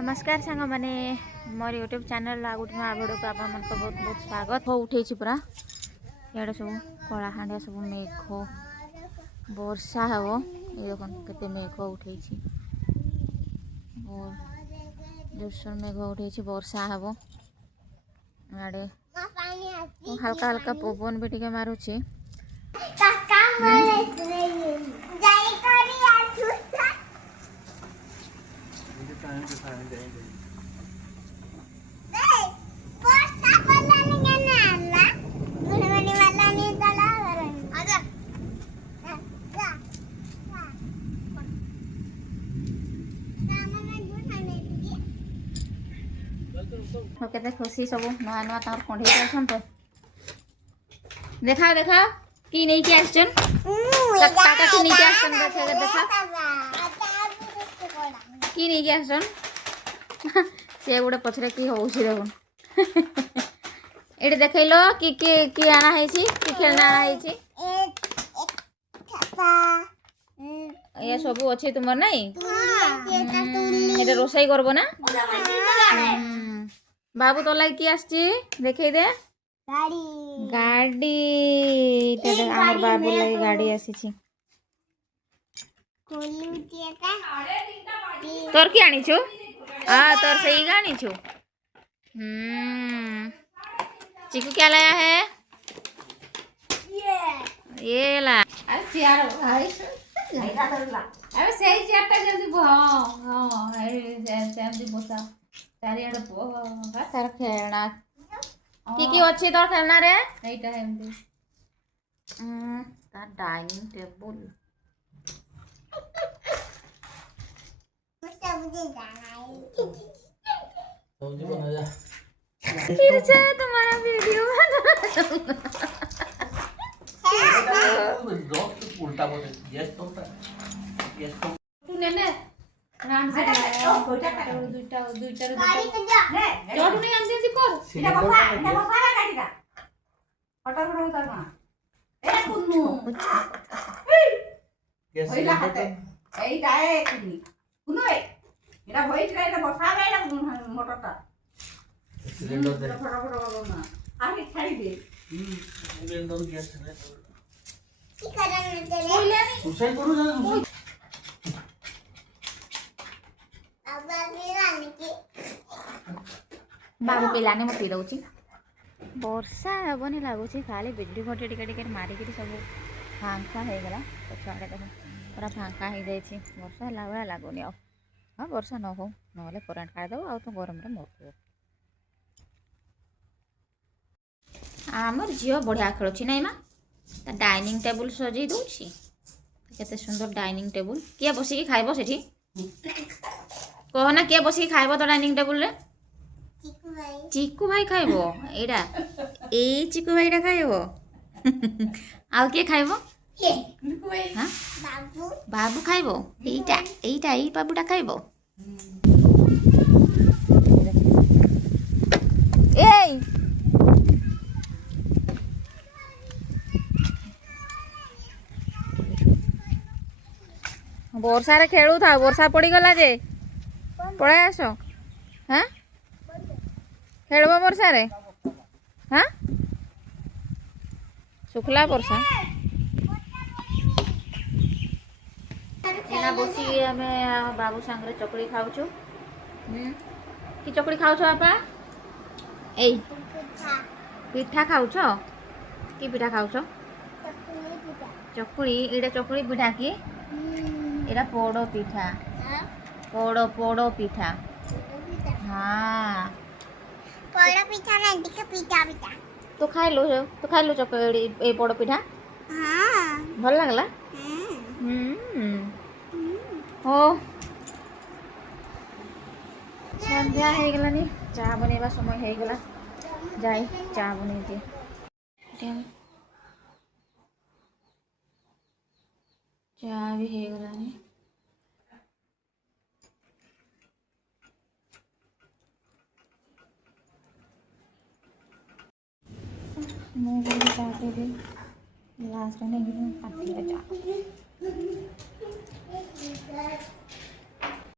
नमस्कार सांग मैंने मोर यूट्यूब चैनल आगुठ भिड को आप बहुत बहुत स्वागत हो उठे पूरा इे सब कलाहांडिया सब मेघ वर्षा हम ये देख के मेघ उठे जोरसोर मेघ उठे वर्षा हम आड़े हल्का हल्का पवन भी टे मारुची केते खुशी सब नुआ नुआ तार कंढे आछन तो देखा देखा की नहीं के आछन काका की नहीं के आछन देखा की नहीं के आछन से गोटे पछरे की होउसी देखुन एडी देखैलो की आना हैछि की खेलना आना हैछि ये सब अच्छे तुम नहीं ये रोसई करबो ना बाबू तो लाइक की आछी देखै दे गाड़ी हमर बाबू लाई गाड़ी आसी तोर की आनी छु तोर सही गानी छु चिकू क्या लाया है ये ला अरे यार भाई अरे सही चेयरटा जल्दी हां जल्दी बसा चारियाडे तार खेलना की अच्छी तोर खेलना रे एटा हेमदी तार डाइनिंग टेबल सब्जी बना जा फिर से तुम्हारा वीडियो बना उल्टा बोल यस तो तूने ने रान से दुईटा गाड़ी तो जा जोड़ नहीं आंदी जी कर इटा बफा गाड़ी का ऑटो करो उतर ना ए कुन्नू कैसे ओइला हाते एइटा ए कुन्नू ए इटा होइट का इटा बफा गाड़ी मोटरटा सिलेंडर दे फटाफट ना आगे छाड़ी दे सिलेंडर गैस है की करन तेरे ओइला नहीं सुसाइड करू जा बाबू पिलाने मत दौची वर्षा हेनी लगुच खाली बिजली घटी टिके मारिक सब फांका हो गला पछाड़े देख पूरा फांका हो जाए वर्षा है भाया लगुनि हाँ वर्षा न हो ना करेन्ट काटदेव आ तो गरम मरत आमर झील बढ़िया खेलुची नहीं माँ डाइनिंग टेबुल सजे दूसरी केते सुंदर डाइनिंग टेबुल किए बसिकी खाइब सेठी कहना किए बसिकी खाइब तो डाइनिंग टेबुल रे चिकू भाई खाइबो एडा ए चिकू भाई डा खाइबो आ के खाइबो हां बाबू बाबू खाइबो एटा ए बाबू डा खाइबो ए वर्षा रे खेलू था वर्षा पड़ी गला जे पळे आसो हां खेलबो वर्षा रे हाँ सुखला वर्षा एना बसी हमें बाबू सांगरे चकड़ी खाऊछु कि चकड़ी खाऊछु आपा ए पिठा खाऊछो कि पिठा खाऊछो चकड़ी एडा चकड़ी पिठा की एडा पोड़ो पिठा पोड़ो पिठा हाँ पोड़ो पिठा ना दिखा पिठा तो खाई लो चकड़ी ए पोड़ पिठा हाँ भल लगला हो संध्या हो गलानी चा बनवा समय हो गला जाए चा बन दिए चा भी हो गलानी मुझे चाहते थे लास्ट में नहीं पाती है जा